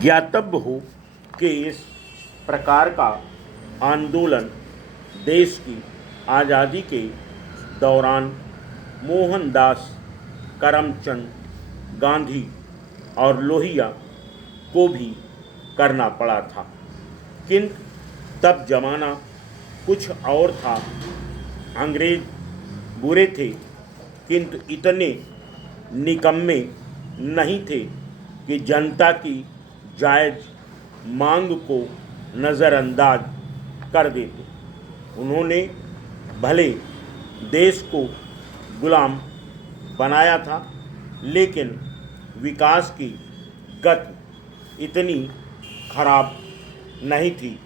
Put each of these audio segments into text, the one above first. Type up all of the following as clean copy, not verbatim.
ज्ञातव्य हो कि इस प्रकार का आंदोलन देश की आज़ादी के दौरान मोहनदास करमचंद गांधी और लोहिया को भी करना पड़ा था, किंतु तब जमाना कुछ और था। अंग्रेज बुरे थे, किंतु इतने निकम्मे नहीं थे कि जनता की जायज़ मांग को नज़रअंदाज कर देते। उन्होंने भले देश को गुलाम बनाया था, लेकिन विकास की गति इतनी खराब नहीं थी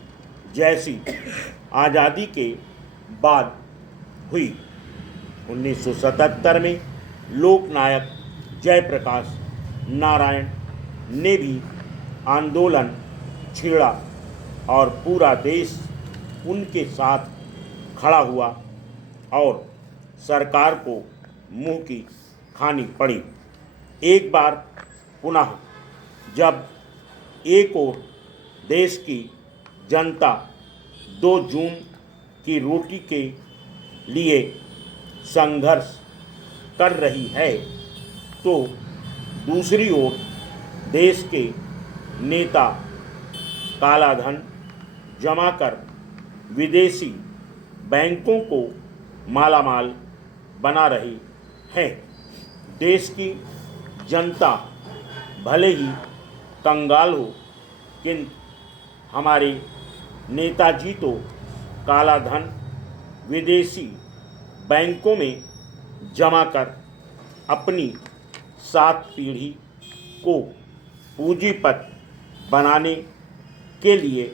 जैसी आज़ादी के बाद हुई। 1977 में लोकनायक जयप्रकाश नारायण ने भी आंदोलन छेड़ा और पूरा देश उनके साथ खड़ा हुआ और सरकार को मुंह की खानी पड़ी। एक बार पुनः जब एक और देश की जनता 2 जून की रोटी के लिए संघर्ष कर रही है, तो दूसरी ओर देश के नेता काला धन जमा कर विदेशी बैंकों को मालामाल बना रही हैं। देश की जनता भले ही कंगाल हो, किंतु हमारे नेताजी तो काला धन विदेशी बैंकों में जमा कर अपनी 7 पीढ़ी को पूंजीपति बनाने के लिए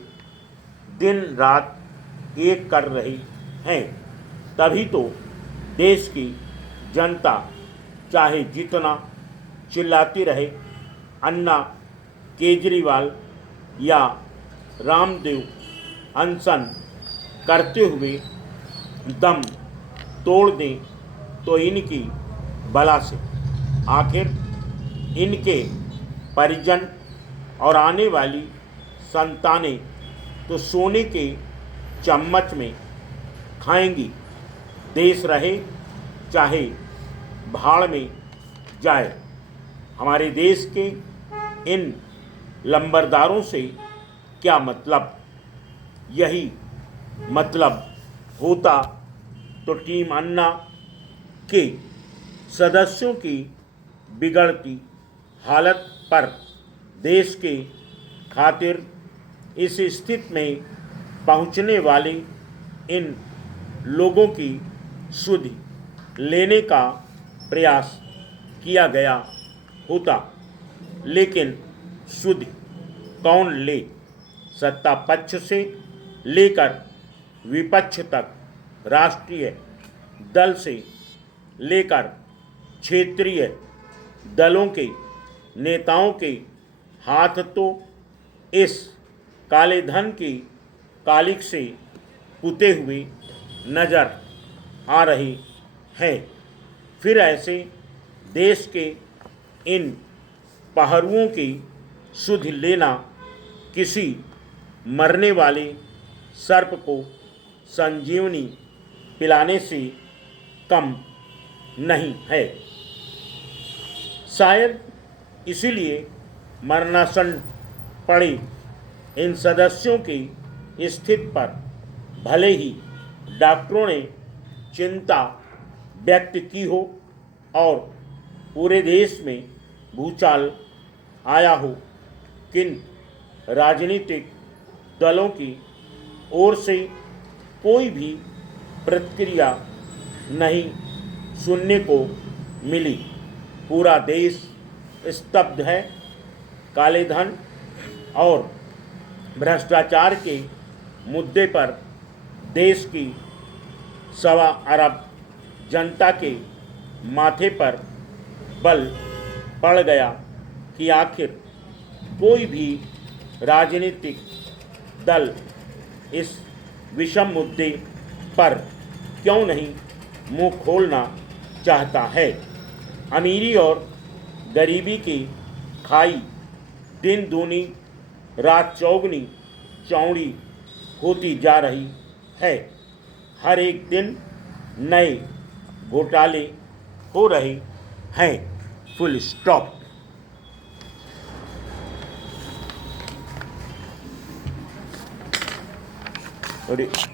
दिन रात एक कर रही हैं। तभी तो देश की जनता चाहे जितना चिल्लाती रहे, अन्ना केजरीवाल या रामदेव अनशन करते हुए दम तोड़ दें, तो इनकी बला से आखिर इनके परिजन और आने वाली संतानें तो सोने के चम्मच में खाएंगी। देश रहे चाहे भाड़ में जाए। हमारे देश के इन लंबरदारों से क्या मतलब? यही मतलब होता तो टीम अन्ना के सदस्यों की बिगड़ती हालत पर देश के खातिर इस स्थिति में पहुंचने वाले इन लोगों की सुधि लेने का प्रयास किया गया होता। लेकिन सुधि कौन ले? सत्ता पक्ष से लेकर विपक्ष तक, राष्ट्रीय दल से लेकर क्षेत्रीय दलों के नेताओं के हाथ तो इस काले धन की कालिक से पुते हुए नजर आ रहे हैं। फिर ऐसे देश के इन पहरुओं की सुध लेना किसी मरने वाले सर्प को संजीवनी पिलाने से कम नहीं है। शायद इसीलिए मरणासन पड़े इन सदस्यों की स्थिति पर भले ही डॉक्टरों ने चिंता व्यक्त की हो और पूरे देश में भूचाल आया हो, किंतु राजनीतिक दलों की ओर से कोई भी प्रतिक्रिया नहीं सुनने को मिली। पूरा देश स्तब्ध है। काले धन और भ्रष्टाचार के मुद्दे पर देश की 1.25 अरब जनता के माथे पर बल पड़ गया कि आखिर कोई भी राजनीतिक दल इस विषम मुद्दे पर क्यों नहीं मुंह खोलना चाहता है। अमीरी और गरीबी की खाई दिन दूनी रात चौगुनी चौड़ी होती जा रही है। हर एक दिन नए घोटाले हो रहे हैं। Full stop.